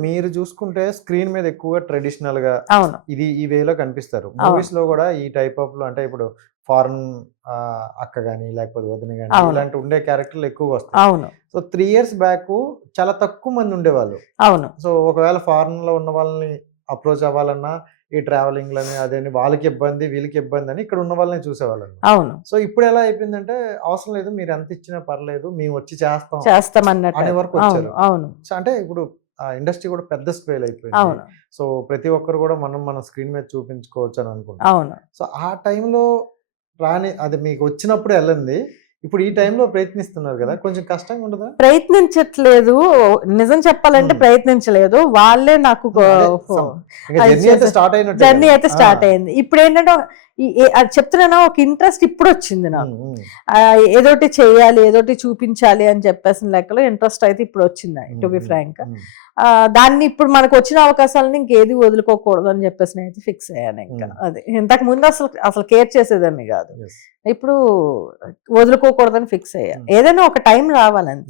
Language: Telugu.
మీరు చూసుకుంటే స్క్రీన్ మీద ఎక్కువగా ట్రెడిషనల్ గా అవును ఇది ఈ వేలో కనిపిస్తారు. మూవీస్ లో కూడా ఈ టైప్ ఆఫ్ లో అంటే ఇప్పుడు ఫారెన్ అక్క గాని లేకపోతే వదిన గాని అవును ఇలాంటి ఉండే క్యారెక్టర్లు ఎక్కువగా వస్తాయి. అవును సో 3 ఇయర్స్ బ్యాక్ చాలా తక్కువ మంది ఉండేవాళ్ళు. అవును సో ఒకవేళ ఫారెన్ లో ఉన్న వాళ్ళని అప్రోచ్ అవ్వాలన్నా ఈ ట్రావెలింగ్ లని అదేని వాళ్ళకి ఇబ్బంది వీళ్ళకి ఇబ్బంది అని ఇక్కడ ఉన్న వాళ్ళని చూసేవాళ్ళం. అవును సో ఇప్పుడు ఎలా అయిపోయిందంటే అవసరం లేదు మీరు ఎంత ఇచ్చినా పర్లేదు మేము వచ్చి చేస్తాం చేస్తామన్నట్టు. అనే వరకు అవును వచ్చారు. అవును సో అంటే ఇప్పుడు ఆ ఇండస్ట్రీ కూడా పెద్ద స్కేల్ అయిపోయింది. అవును సో ప్రతి ఒక్కరు కూడా మన స్క్రీన్ మీద చూపించుకోవచ్చు అని అనుకుంటున్నారు. అవును సో ఆ టైంలో రాని అది మీకు వచ్చినప్పుడు వెళ్ళింది. ఇప్పుడు ఈ టైంలో ప్రయత్నిస్తున్నారు కదా! కొంచెం కష్టంగా ఉండదా? ప్రయత్నించట్లేదు. నిజం చెప్పాలంటే హ్మ్. ప్రయత్నించలేదు. వాళ్ళే నాకు అదే ఇంక అది జర్నీ అయితే చేసే స్టార్ట్ అయినట్టే జర్నీ కదా! అయితే స్టార్ట్ అయింది. ఇప్పుడేంటంటే అది చెప్తున్నానా ఒక ఇంట్రెస్ట్ ఇప్పుడొచ్చింది నాకు. హ్మ్. ఏదోటి చేయాలి, ఏదోటి చూపించాలి అని చెప్పేసిన లెక్కలో ఇంట్రెస్ట్ అయితే ఇప్పుడొచ్చింది టు బి హ్మ్. ఫ్రాంక్. హ్మ్. దాన్ని ఇప్పుడు మనకొచ్చిన అవకాశాలని ఇంకేది వదులుకోకూడదు అని చెప్పేసి నేనైతే ఫిక్స్ అయ్యాను ఇంకా. అది. ఇంతకు ముందు అసలు కేర్ చేసేదాన్ని గాదు. యెస్. ఇప్పుడు వదులుకోకూడదని ఫిక్స్ అయ్యా. ఏదైనా ఒక టైం రావాలంతే.